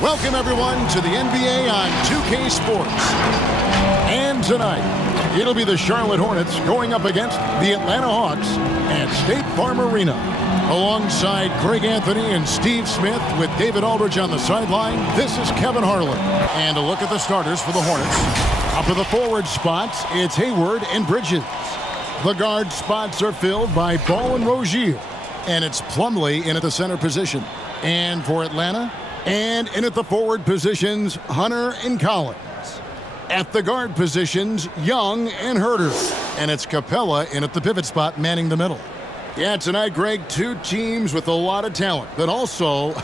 Welcome, everyone, to the NBA on 2K Sports. And tonight, it'll be the Charlotte Hornets going up against the Atlanta Hawks at State Farm Arena. Alongside Greg Anthony and Steve Smith with David Aldridge on the sideline, this is Kevin Harlan. And a look at the starters for the Hornets. Up at the forward spots, it's Hayward and Bridges. The guard spots are filled by Ball and Rozier. And it's Plumlee in at the center position. And for Atlanta, and in at the forward positions, Hunter and Collins. At the guard positions, Young and Herter. And it's Capella in at the pivot spot, manning the middle. Yeah, tonight, Greg, two teams with a lot of talent, but also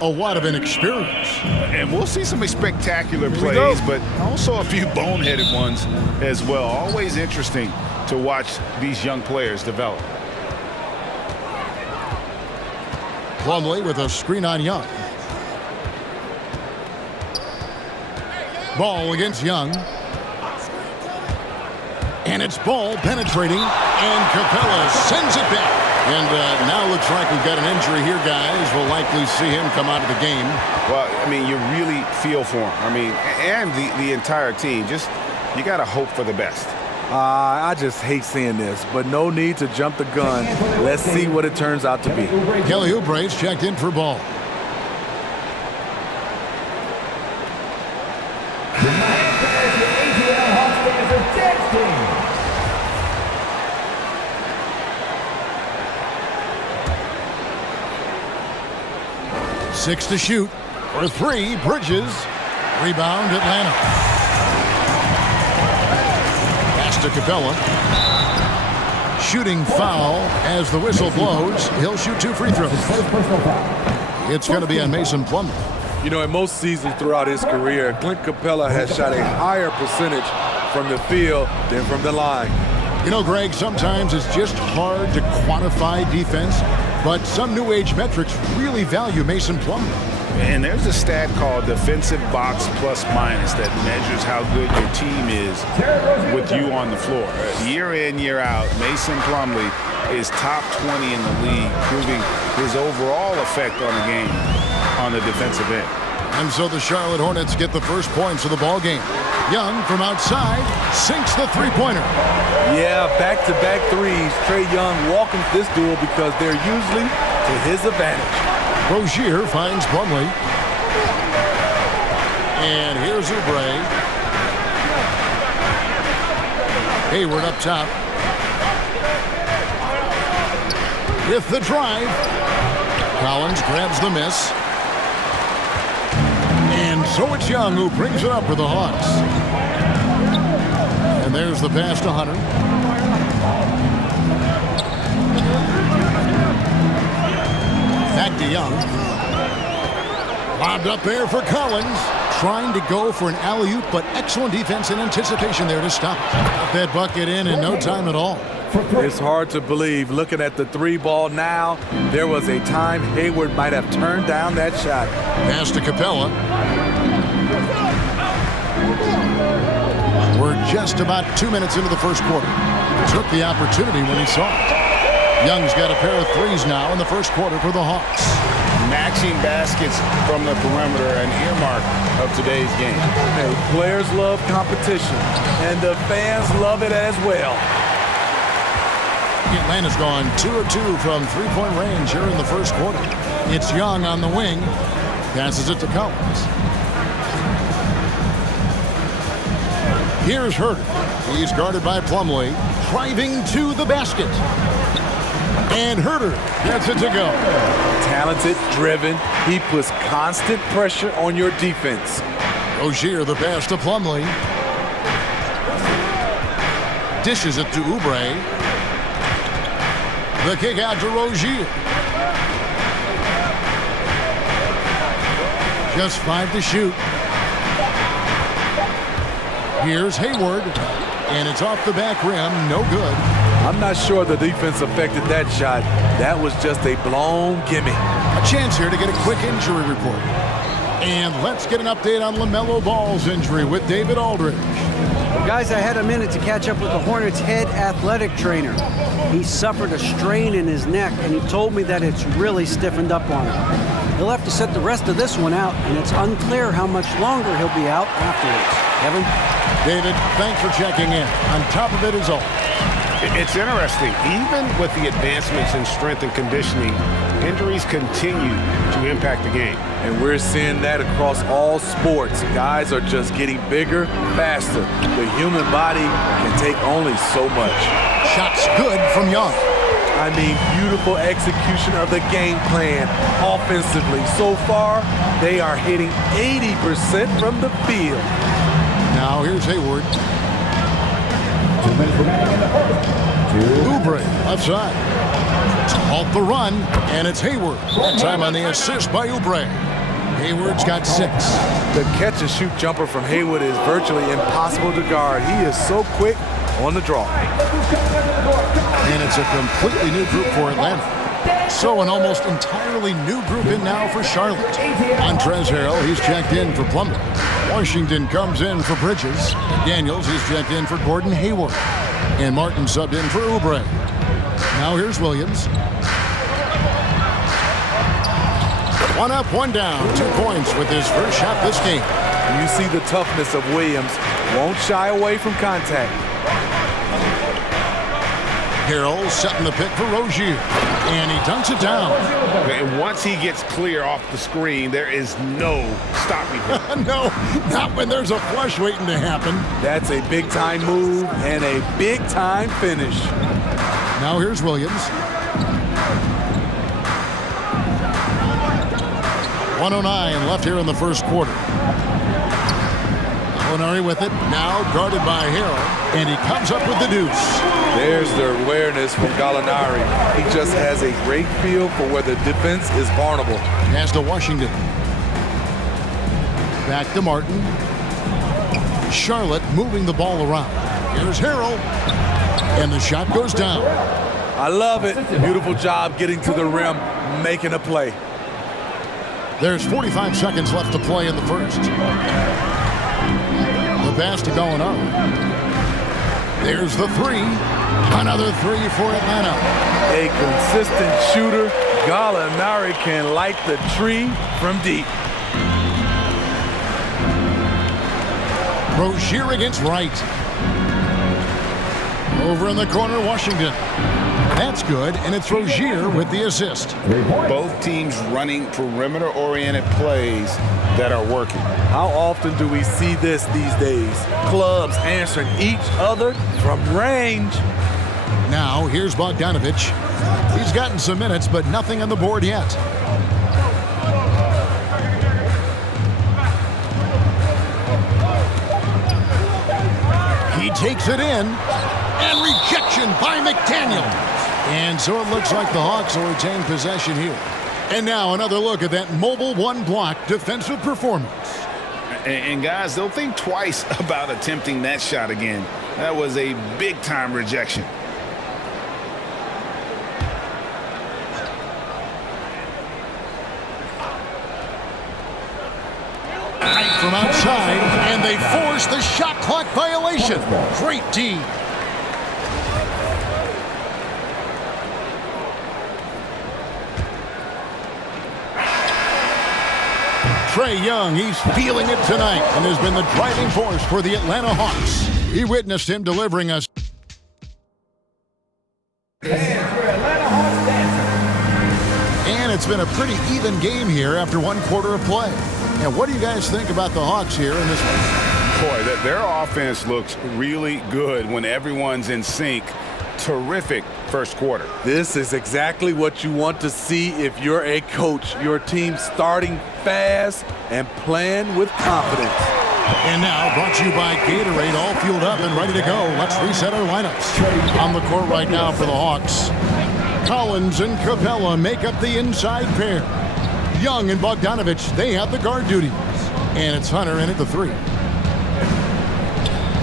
a lot of inexperience. And we'll see some spectacular plays, but also a few boneheaded ones as well. Always interesting to watch these young players develop. Plumlee with a screen on Young. Ball against Young. And it's Ball penetrating, and Capella sends it back. And now looks like we've got an injury here, guys. We'll likely see him come out of the game. Well, I mean, you really feel for him. I mean, and the entire team. Just, you got to hope for the best. I just hate seeing this, but no need to jump the gun. Let's see what it turns out to be. Kelly Oubre's checked in for Ball. Six to shoot. For three, Bridges. Rebound, Atlanta. Pass to Capella. Shooting foul as the whistle blows. He'll shoot two free throws. It's going to be on Mason Plumlee. You know, in most seasons throughout his career, Clint Capella has shot a higher percentage from the field than from the line. You know, Greg, sometimes it's just hard to quantify defense, but some new age metrics really value Mason Plumlee. And there's a stat called defensive box plus minus that measures how good your team is with you on the floor. Year in, year out, Mason Plumlee is top 20 in the league, proving his overall effect on the game on the defensive end. And so the Charlotte Hornets get the first points of the ball game. Young from outside sinks the three-pointer. Yeah, back-to-back threes. Trae Young welcomes this duel because they're usually to his advantage. Rozier finds Plumlee. And here's Oubre. Hayward up top. With the drive. Collins grabs the miss. And so it's Young who brings it up for the Hawks. And there's the pass to Hunter. Back to Young. Lobbed up there for Collins. Trying to go for an alley-oop, but excellent defense and anticipation there to stop it. Got that bucket in no time at all. It's hard to believe, looking at the three ball now, there was a time Hayward might have turned down that shot. Pass to Capella. We're just about 2 minutes into the first quarter. Took the opportunity when he saw it. Young's got a pair of threes now in the first quarter for the Hawks. Matching baskets from the perimeter, an earmark of today's game. Hey, players love competition, and the fans love it as well. Atlanta's gone 2 of 2 from three-point range here in the first quarter. It's Young on the wing. Passes it to Collins. Here's Herter. He's guarded by Plumlee. Driving to the basket. And Herter gets it to go. Talented, driven. He puts constant pressure on your defense. Rozier the pass to Plumlee. Dishes it to Oubre. The kick out to Rozier. Just 5 to shoot. Here's Hayward. And it's off the back rim. No good. I'm not sure the defense affected that shot. That was just a blown gimme. A chance here to get a quick injury report. And let's get an update on LaMelo Ball's injury with David Aldridge. Guys, I had a minute to catch up with the Hornets' head athletic trainer. He suffered a strain in his neck, and he told me that it's really stiffened up on him. He'll have to sit the rest of this one out, and it's unclear how much longer he'll be out afterwards. Kevin? David, thanks for checking in. On top of it is all. It's interesting. Even with the advancements in strength and conditioning, injuries continue to impact the game. And we're seeing that across all sports. Guys are just getting bigger, faster. The human body can take only so much. Shots good from Young. I mean, beautiful execution of the game plan offensively. So far, they are hitting 80% from the field. Now here's Hayward. 2 minutes remaining in the first. Oubre, left side. To halt the run, and it's Hayward. That time on the assist by Oubre. Hayward's got 6. The catch-and-shoot jumper from Hayward is virtually impossible to guard. He is so quick on the draw. And it's a completely new group for Atlanta. So an almost entirely new group in now for Charlotte. Montrezl Harrell, he's checked in for Plumlee. Washington comes in for Bridges. Daniels, he's checked in for Gordon Hayward. And Martin subbed in for Oubre. Now here's Williams. 1 up, 1 down. 2 points with his first shot this game. And you see the toughness of Williams. Won't shy away from contact. Harrell setting the pick for Rozier. And he dunks it down. And once he gets clear off the screen, there is no stopping him. No, not when there's a flush waiting to happen. That's a big-time move and a big-time finish. Now here's Williams. 1:09 left here in the first quarter. Gallinari with it, now guarded by Harrell, and he comes up with the deuce. There's the awareness from Gallinari. He just has a great feel for where the defense is vulnerable. Pass to Washington. Back to Martin. Charlotte moving the ball around. Here's Harrell, and the shot goes down. I love it. Beautiful job getting to the rim, making a play. There's 45 seconds left to play in the first. The pass to Gallinari. There's the 3. Another 3 for Atlanta. A consistent shooter. Gallinari can light the tree from deep. Rozier against Wright. Over in the corner, Washington. That's good, and it's Rozier with the assist. Both teams running perimeter-oriented plays that are working. How often do we see this these days? Clubs answering each other from range. Now, here's Bogdanovich. He's gotten some minutes, but nothing on the board yet. He takes it in, and rejection by McDaniel. And so it looks like the Hawks will retain possession here. And now another look at that mobile one-block defensive performance. And guys, they'll think twice about attempting that shot again. That was a big-time rejection. From outside, and they force the shot clock violation. Great D. Trae Young, he's feeling it tonight and has been the driving force for the Atlanta Hawks. He witnessed him delivering us. And it's been a pretty even game here after 1 quarter of play. And what do you guys think about the Hawks here in this one? Boy, their offense looks really good when everyone's in sync. Terrific first quarter. This is exactly what you want to see if you're a coach. Your team starting fast and playing with confidence. And now, brought to you by Gatorade, all fueled up and ready to go. Let's reset our lineups. On the court right now for the Hawks. Collins and Capella make up the inside pair. Young and Bogdanovich, they have the guard duties. And it's Hunter in at the 3.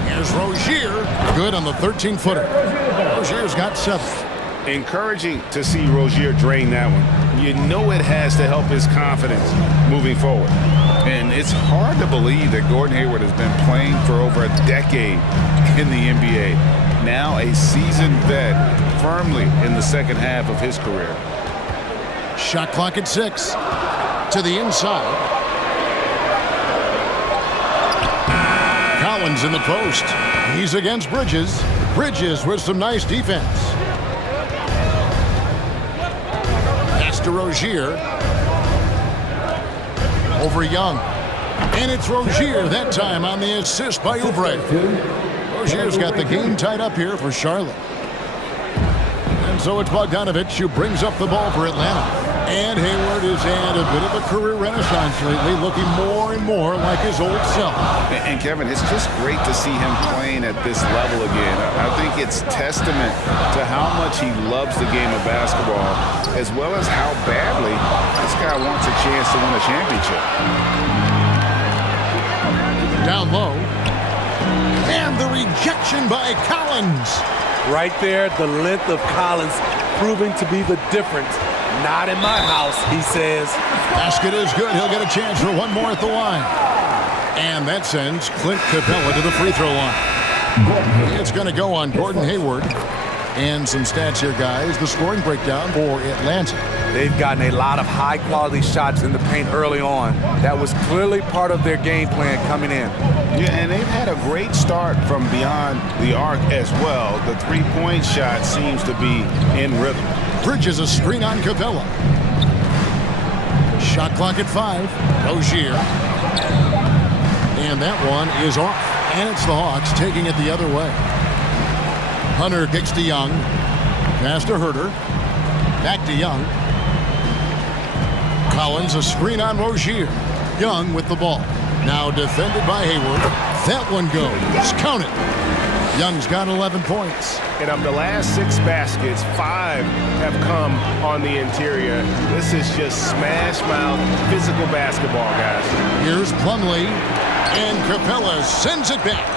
Here's Rozier, good on the 13-footer. Rozier's got 7. Encouraging to see Rozier drain that one. You know it has to help his confidence moving forward. And it's hard to believe that Gordon Hayward has been playing for over a decade in the NBA. Now a seasoned vet, firmly in the second half of his career. Shot clock at 6. To the inside. Collins in the post. He's against Bridges. Bridges with some nice defense. Pass to Rozier. Over Young. And it's Rozier that time on the assist by Oubre. Rozier's got the game tied up here for Charlotte. And so it's Bogdanovich who brings up the ball for Atlanta. And Hayward has had a bit of a career renaissance lately, looking more and more like his old self. And Kevin, it's just great to see him playing at this level again. I think it's testament to how much he loves the game of basketball, as well as how badly this guy wants a chance to win a championship. Down low. And the rejection by Collins. Right there, the length of Collins proving to be the difference. Not in my house, he says. Basket is good. He'll get a chance for one more at the line. And that sends Clint Capella to the free throw line. It's going to go on Gordon Hayward. And some stats here, guys. The scoring breakdown for Atlanta. They've gotten a lot of high-quality shots in the paint early on. That was clearly part of their game plan coming in. Yeah, and they've had a great start from beyond the arc as well. The three-point shot seems to be in rhythm. Bridges a screen on Capella. Shot clock at 5. Rozier. And that one is off. And it's the Hawks taking it the other way. Hunter kicks to Young. Pass to Herter. Back to Young. Collins a screen on Rozier. Young with the ball. Now defended by Hayward. That one goes. Count it. Young's got 11 points. And of the last 6 baskets, 5 have come on the interior. This is just smash mouth physical basketball, guys. Here's Plumlee. And Capella sends it back.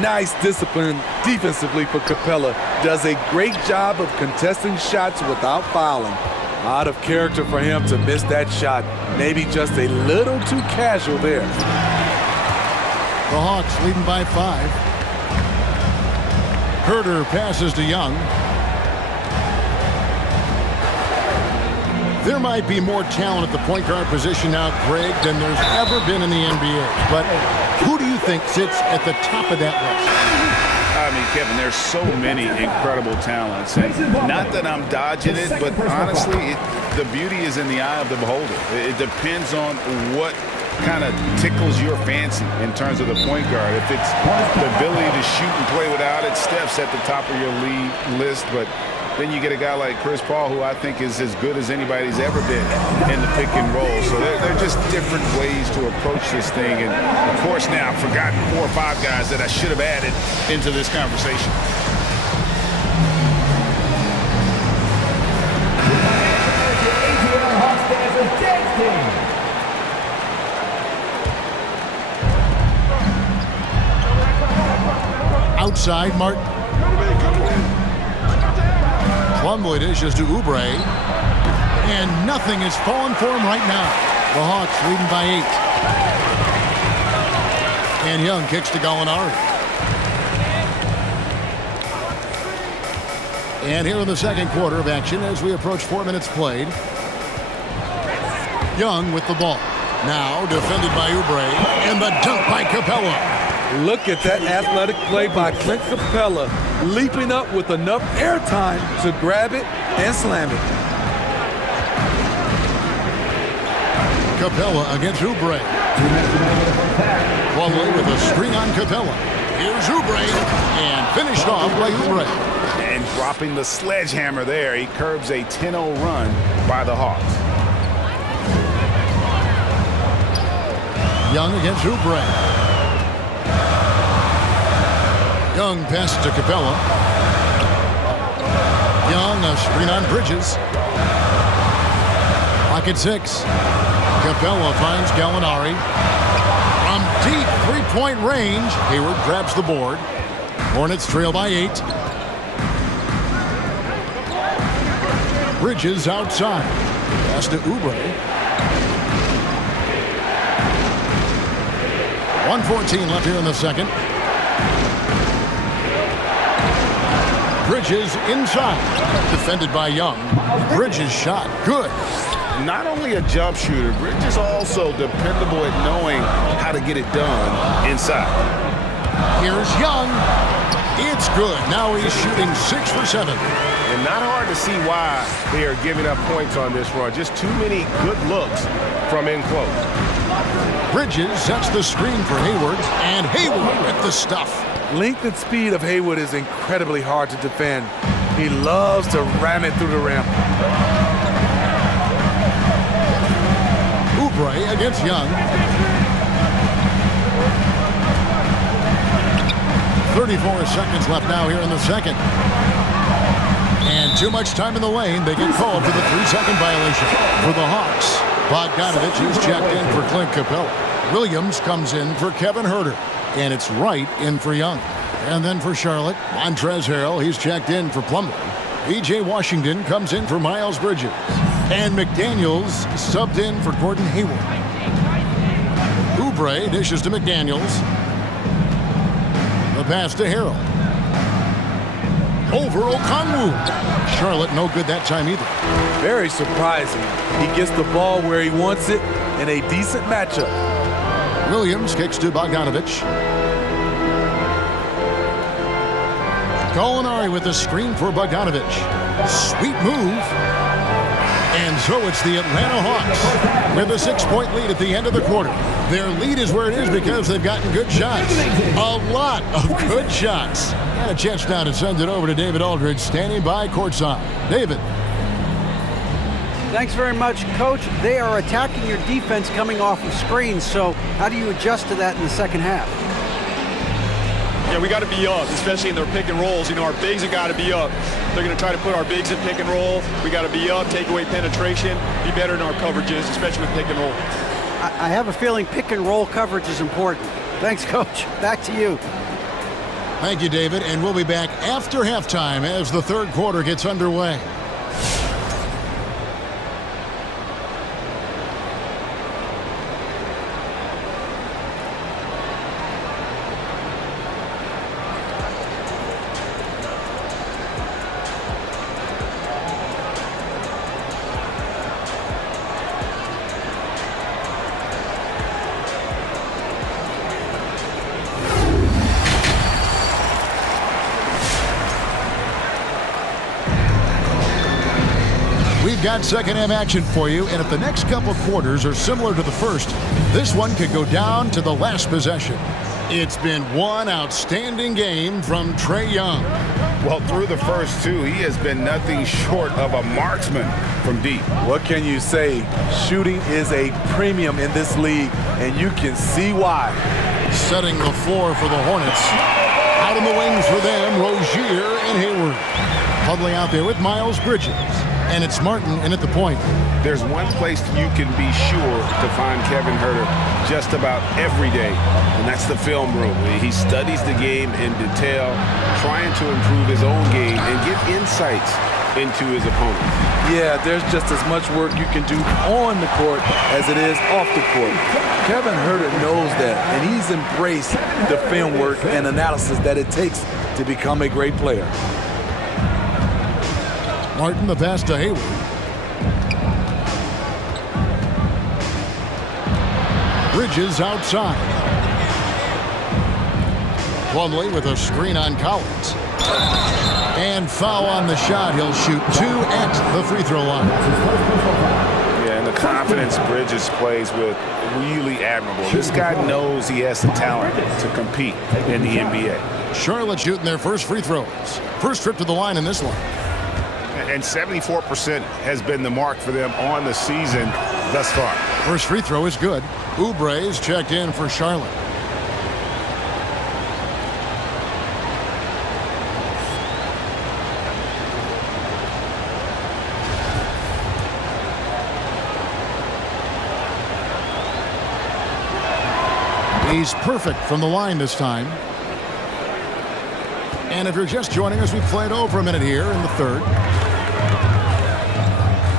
Nice discipline defensively for Capella. Does a great job of contesting shots without fouling. Out of character for him to miss that shot. Maybe just a little too casual there. The Hawks leading by 5. Herter passes to Young. There might be more talent at the point guard position now, Greg, than there's ever been in the NBA. But who do you think sits at the top of that list? I mean, Kevin, there's so many incredible talents. And not that I'm dodging it, but honestly, the beauty is in the eye of the beholder. It depends on what kind of tickles your fancy in terms of the point guard. If it's the ability to shoot and play without it, Steph's at the top of your league list. But then you get a guy like Chris Paul, who I think is as good as anybody's ever been in the pick and roll. So they're just different ways to approach this thing. And, of course, now I've forgotten 4 or 5 guys that I should have added into this conversation. Outside, Martin. Plumlee dishes to Oubre. And nothing is falling for him right now. The Hawks leading by 8. And Young kicks to Gallinari. And here in the second quarter of action as we approach 4 minutes played. Young with the ball. Now defended by Oubre. And the dunk by Capella. Look at that athletic play by Clint Capella, leaping up with enough airtime to grab it and slam it. Capella against Oubre. Plumlee with a screen on Capella. Here's Oubre, and finished off by Oubre. And dropping the sledgehammer there, he curbs a 10-0 run by the Hawks. Young against Oubre. Young passes to Capella. Young, a screen on Bridges. Pocket 6. Capella finds Gallinari. From deep three-point range, Hayward grabs the board. Hornets trail by 8. Bridges outside. Pass to Oubre. 1:14 left here in the second. Bridges inside. Defended by Young. Bridges shot. Good. Not only a jump shooter, Bridges also dependable at knowing how to get it done inside. Here's Young. It's good. Now he's shooting 6 for 7. And not hard to see why they are giving up points on this run. Just too many good looks from in close. Bridges sets the screen for Hayward, and Hayward with the stuff. Length and speed of Hayward is incredibly hard to defend. He loves to ram it through the rim. Oubre against Young. 34 seconds left now here in the second. And too much time in the lane. They get called for the 3-second violation. For the Hawks, Bogdanovich is checked in for Clint Capella. Williams comes in for Kevin Huerter. And it's Wright in for Young. And then for Charlotte, Montrezl Harrell, he's checked in for Plumlee. E.J. Washington comes in for Miles Bridges. And McDaniels subbed in for Gordon Hayward. Oubre dishes to McDaniels. The pass to Harrell. Over Okongwu. Charlotte no good that time either. Very surprising. He gets the ball where he wants it in a decent matchup. Williams kicks to Bogdanovich. Gallinari with the screen for Bogdanovich. Sweet move. And so it's the Atlanta Hawks with a 6-point lead at the end of the quarter. Their lead is where it is because they've gotten good shots. A lot of good shots. And a chance now to send it over to David Aldridge, standing by courtside. David. Thanks very much, Coach. They are attacking your defense coming off of screens, so how do you adjust to that in the second half? Yeah, we got to be up, especially in their pick and rolls. You know, our bigs have got to be up. They're going to try to put our bigs in pick and roll. We got to be up, take away penetration, be better in our coverages, especially with pick and roll. I have a feeling pick and roll coverage is important. Thanks, Coach. Back to you. Thank you, David. And we'll be back after halftime as the third quarter gets underway. We've got second half action for you, and if the next couple quarters are similar to the first, this one could go down to the last possession. It's been one outstanding game from Trae Young. Well, through the first two, he has been nothing short of a marksman from deep. What can you say? Shooting is a premium in this league, and you can see why. Setting the floor for the Hornets. Out in the wings for them, Rozier and Hayward. Huddling out there with Miles Bridges. And it's Martin in at the point. There's one place you can be sure to find Kevin Huerter just about every day, and that's the film room. He studies the game in detail, trying to improve his own game and get insights into his opponents. Yeah, there's just as much work you can do on the court as it is off the court. Kevin Huerter knows that, and he's embraced the film work and analysis that it takes to become a great player. Martin, the pass to Hayward. Bridges outside. Plumlee with a screen on Collins. And foul on the shot. He'll shoot 2 at the free throw line. Yeah, and the confidence Bridges plays with, really admirable. This guy knows he has the talent to compete in the NBA. Charlotte shooting their first free throws. First trip to the line in this one. And 74% has been the mark for them on the season thus far. First free throw is good. Oubre is checked in for Charlotte. He's perfect from the line this time. And if you're just joining us, we've played over a minute here in the third.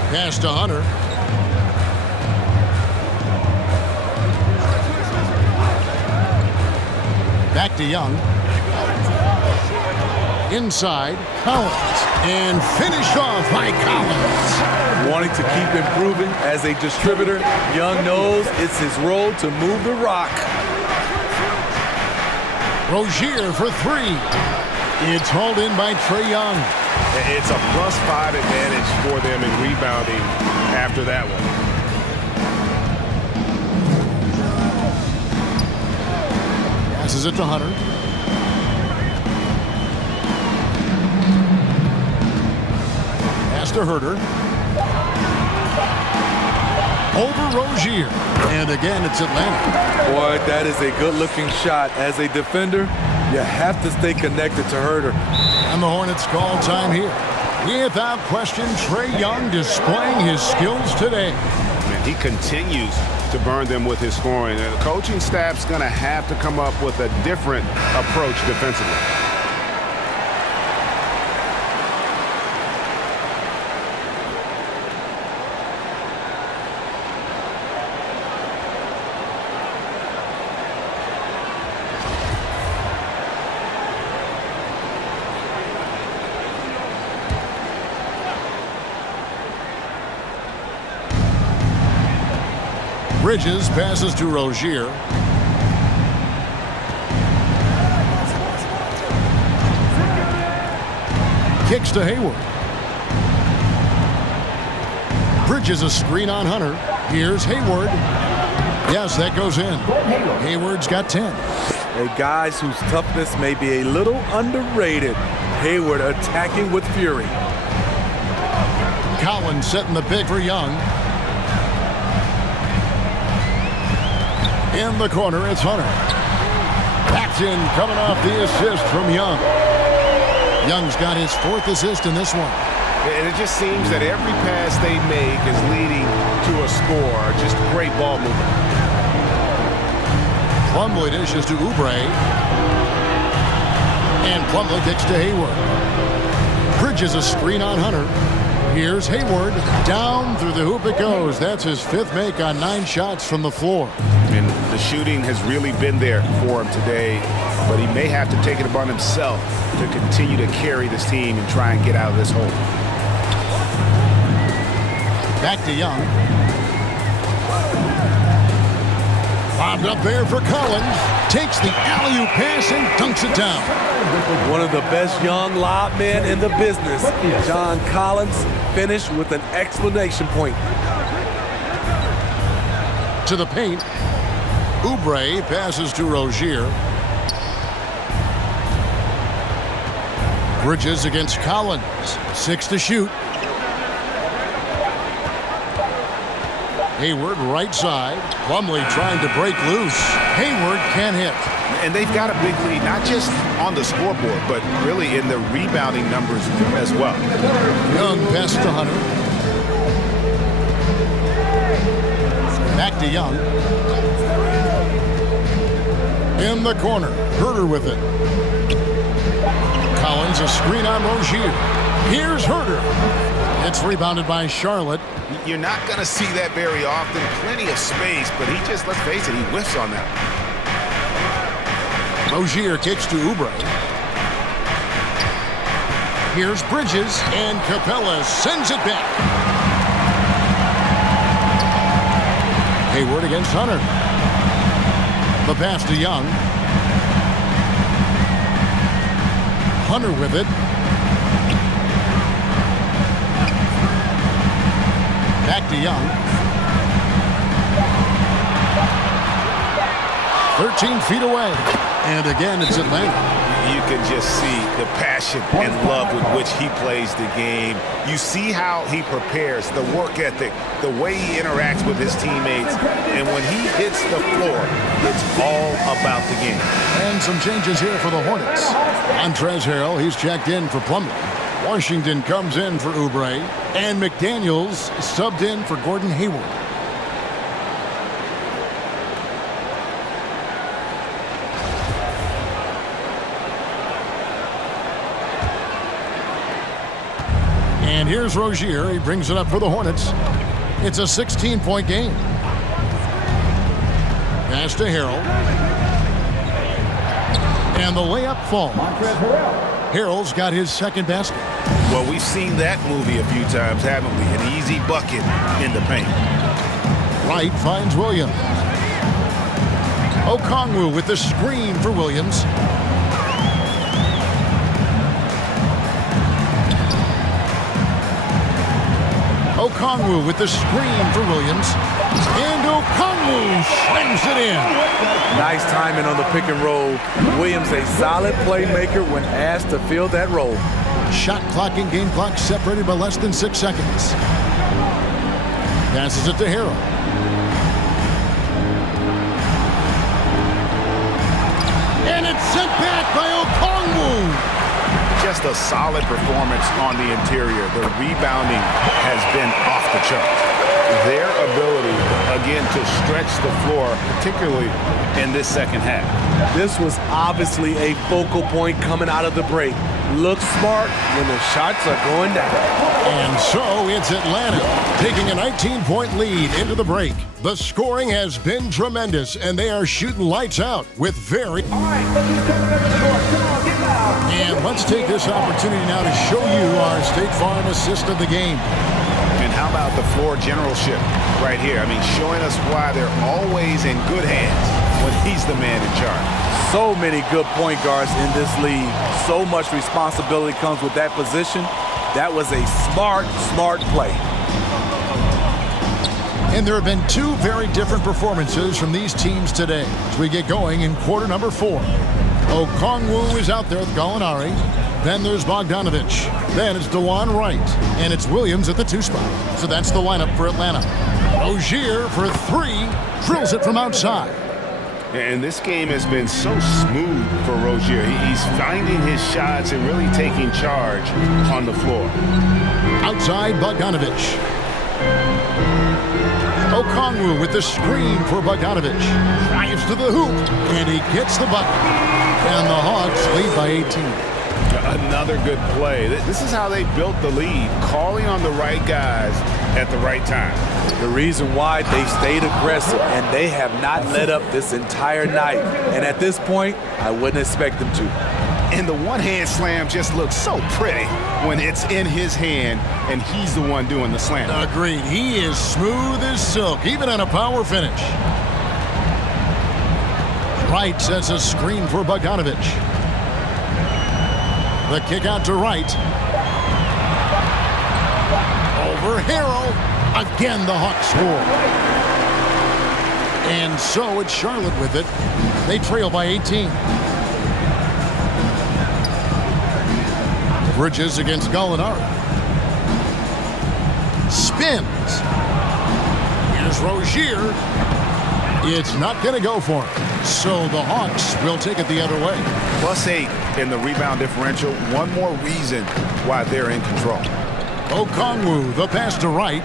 Pass to Hunter. Back to Young. Inside, Collins. And finished off by Collins. Wanting to keep improving as a distributor, Young knows it's his role to move the rock. Rozier for three. It's hauled in by Trae Young. It's a +5 advantage for them in rebounding after that one. Passes it to Hunter. Pass to Herter. Over Rozier. And again, it's Atlanta. Boy, that is a good-looking shot. As a defender, you have to stay connected to Herter. And the Hornets call time here. Without question, Trae Young displaying his skills today. And he continues to burn them with his scoring. And the coaching staff's going to have to come up with a different approach defensively. Bridges passes to Rozier. Kicks to Hayward. Bridges a screen on Hunter. Here's Hayward. Yes, that goes in. Hayward's got 10. A guys whose toughness may be a little underrated. Hayward attacking with fury. Collins setting the pick for Young. In the corner, it's Hunter. Backed in, coming off the assist from Young. Young's got his 4th assist in this one. And it just seems that every pass they make is leading to a score. Just great ball movement. Plumlee dishes to Oubre. And Plumlee kicks to Hayward. Bridges a screen on Hunter. Here's Hayward. Down through the hoop it goes. That's his 5th make on 9 shots from the floor. And the shooting has really been there for him today, but he may have to take it upon himself to continue to carry this team and try and get out of this hole. Back to Young. Bobbed up there for Collins. Takes the alley-oop pass and dunks it down. One of the best young lob men in the business. John Collins finished with an exclamation point. To the paint. Oubre passes to Rozier. Bridges against Collins. 6 to shoot. Hayward right side. Plumlee trying to break loose. Hayward can't hit. And they've got a big lead, not just on the scoreboard, but really in the rebounding numbers as well. Young pass to Hunter. Back to Young. In the corner. Herter with it. Collins a screen on Rozier. Here's Herter. It's rebounded by Charlotte. You're not going to see that very often. Plenty of space, but he just, let's face it, he whiffs on that. Rozier kicks to Oubre. Here's Bridges, and Capella sends it back. Hayward against Hunter. The pass to Young. Hunter with it. Back to Young. 13 feet away. And again, it's Atlanta. You can just see the passion and love with which he plays the game. You see how he prepares, the work ethic, the way he interacts with his teammates. And when he hits the floor, it's all about the game. And some changes here for the Hornets. Montrezl Harrell, he's checked in for Plumlee. Washington comes in for Oubre. And McDaniels subbed in for Gordon Hayward. And here's Rozier. He brings it up for the Hornets. It's a 16-point game. Pass to Harrell. And the layup falls. Harrell's got his second basket. Well, we've seen that movie a few times, haven't we? An easy bucket in the paint. Wright finds Williams. Okongwu with the screen for Williams. Okongwu with the screen for Williams. And Okongwu slams it in. Nice timing on the pick and roll. Williams a solid playmaker when asked to fill that role. Shot clock and game clock separated by less than 6 seconds. Passes it to Harrell. And it's sent back by Okongwu. Just a solid performance on the interior. The rebounding has been off the charts. Their ability, again, to stretch the floor, particularly in this second half. This was obviously a focal point coming out of the break. Look smart when the shots are going down. And so it's Atlanta taking a 19-point lead into the break. The scoring has been tremendous, and they are shooting lights out with very... And let's take this opportunity now to show you our State Farm assist of the game. And how about the floor generalship right here? I mean, showing us why they're always in good hands when he's the man in charge. So many good point guards in this league. So much responsibility comes with that position. That was a smart play. And there have been two very different performances from these teams today as we get going in quarter number 4. Okongwu is out there with Gallinari. Then there's Bogdanovich. Then it's DeJuan Wright. And it's Williams at the 2 spot. So that's the lineup for Atlanta. Rozier for 3. Drills it from outside. And this game has been so smooth for Rozier. He's finding his shots and really taking charge on the floor. Outside, Bogdanovich. Okongwu with the screen for Bogdanovich. Drives to the hoop, and he gets the bucket. And the Hawks lead by 18. Another good play. This is how they built the lead, calling on the right guys at the right time. The reason why they stayed aggressive, and they have not let up this entire night. And at this point, I wouldn't expect them to. And the one-hand slam just looks so pretty when it's in his hand and he's the one doing the slam. Agreed. He is smooth as silk, even on a power finish. Wright sets a screen for Bogdanovich. The kick out to Wright. Over Harrell. Again, the Hawks score. And so it's Charlotte with it. They trail by 18. Bridges against Gallinari. Spins. Here's Rozier. It's not going to go for him. So the Hawks will take it the other way. +8 in the rebound differential. One more reason why they're in control. Okongwu, the pass to Wright.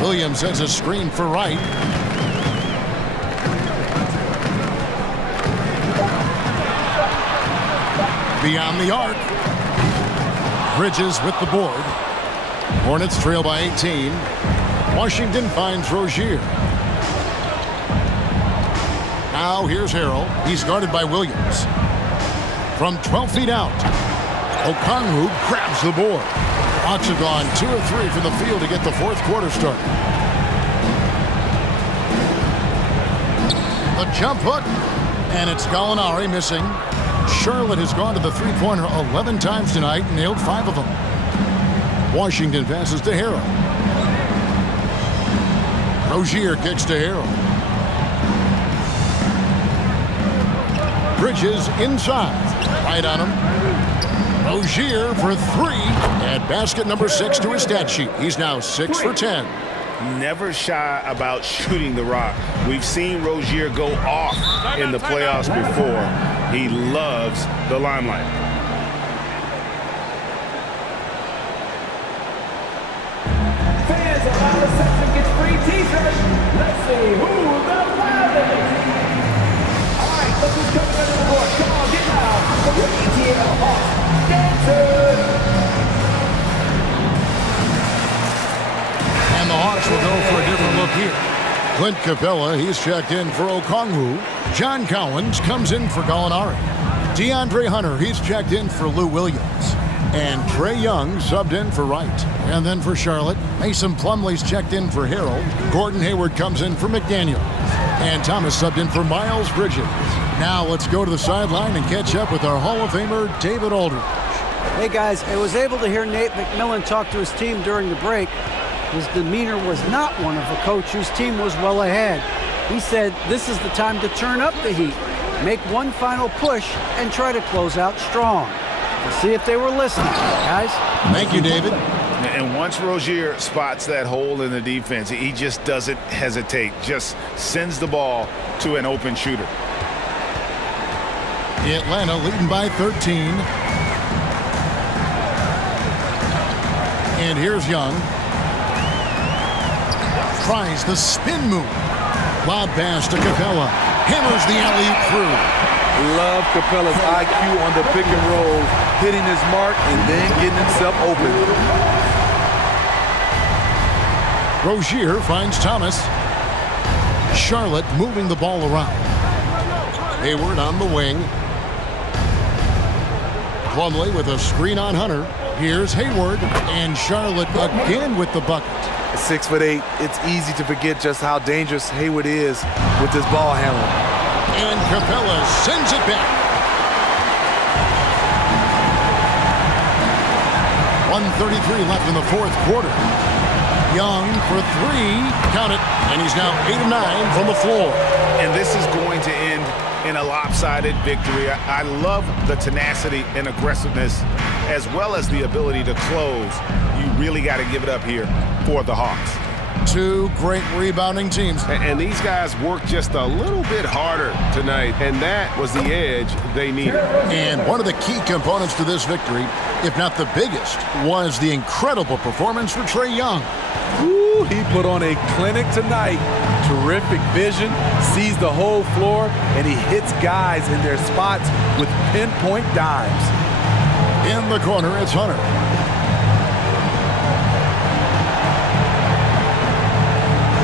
Williams has a screen for Wright. Beyond the arc. Bridges with the board. Hornets trail by 18. Washington finds Rozier. Now here's Harrell. He's guarded by Williams. From 12 feet out, Okongwu grabs the board. Hawks have gone 2 or 3 from the field to get the fourth quarter started. The jump hook, and it's Gallinari missing. Charlotte has gone to the three-pointer 11 times tonight and nailed 5 of them. Washington passes to Harrell. Rozier kicks to Harrell. Bridges inside. Right on him. Rozier for 3. And basket number 6 to his stat sheet. He's now 6 for 10. Never shy about shooting the rock. We've seen Rozier go off in the playoffs before. He loves the limelight. Fans around the section get free t-shirts. Let's see who the loudest. All right, look who's coming under the court. Come on, get loud. The ATL Hawks dancers. And the Hawks will go for a different look here. Clint Capella, he's checked in for Okongwu. John Collins comes in for Gallinari. DeAndre Hunter, he's checked in for Lou Williams. And Trey Young subbed in for Wright. And then for Charlotte, Mason Plumlee's checked in for Harrell. Gordon Hayward comes in for McDaniel. And Thomas subbed in for Miles Bridges. Now let's go to the sideline and catch up with our Hall of Famer, David Aldridge. Hey guys, I was able to hear Nate McMillan talk to his team during the break. His demeanor was not one of a coach whose team was well ahead. He said this is the time to turn up the heat, make one final push, and try to close out strong. Let's see if they were listening, guys. Thank you, David. And once Rozier spots that hole in the defense, he just doesn't hesitate, just sends the ball to an open shooter. Atlanta leading by 13. And here's Young. Tries the spin move. Lob pass to Capella. Hammers the alley-oop through. Love Capella's IQ on the pick and roll, hitting his mark and then getting himself open. Rozier finds Thomas. Charlotte moving the ball around. Hayward on the wing. Plumlee with a screen on Hunter. Here's Hayward, and Charlotte again with the bucket. 6'8", it's easy to forget just how dangerous Hayward is with his ball handling. And Capella sends it back. 1:33 left in the fourth quarter. Young for three, count it, and he's now 8 of 9 from the floor. And this is going to end in a lopsided victory. I love the tenacity and aggressiveness as well as the ability to close. You really got to give it up here for the Hawks. Two great rebounding teams. And these guys worked just a little bit harder tonight, and that was the edge they needed. And one of the key components to this victory, if not the biggest, was the incredible performance for Trey Young. Ooh, he put on a clinic tonight. Terrific vision, sees the whole floor, and he hits guys in their spots with pinpoint dimes. In the corner, it's Hunter.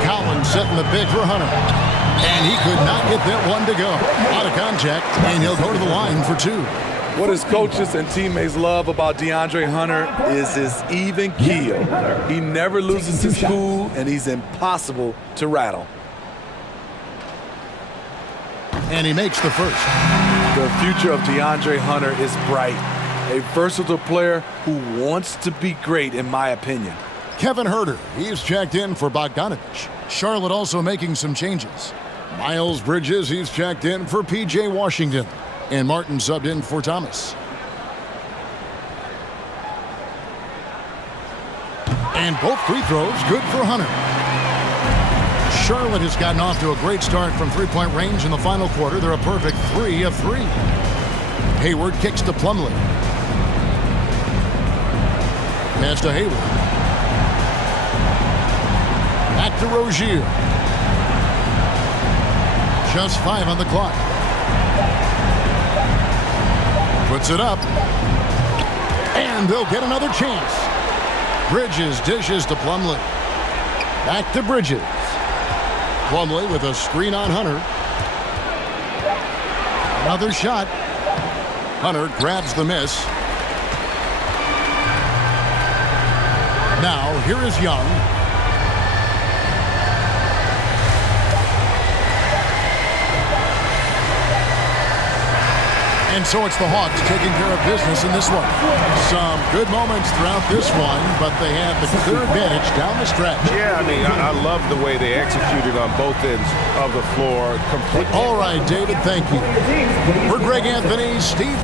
Collins setting the pick for Hunter. And he could not get that one to go. Out of contact, and he'll go to the line for two. What his coaches and teammates love about DeAndre Hunter is his even keel. He never loses his cool, and he's impossible to rattle. And he makes the first. The future of DeAndre Hunter is bright. A versatile player who wants to be great, in my opinion. Kevin Huerter, he's checked in for Bogdanovich. Charlotte also making some changes. Miles Bridges, he's checked in for P.J. Washington. And Martin subbed in for Thomas. And both free throws good for Hunter. Charlotte has gotten off to a great start from three-point range in the final quarter. They're a perfect 3 of 3. Hayward kicks to Plumlee. Pass to Hayward. Back to Rozier. Just 5 on the clock. Puts it up. And they'll get another chance. Bridges dishes to Plumlee. Back to Bridges. Plumlee with a screen on Hunter. Another shot. Hunter grabs the miss. Now, here is Young. And so it's the Hawks taking care of business in this one. Some good moments throughout this one, but they had the clear advantage down the stretch. Yeah, I mean, I love the way they executed on both ends of the floor. All right, David, thank you. For Greg Anthony, Steve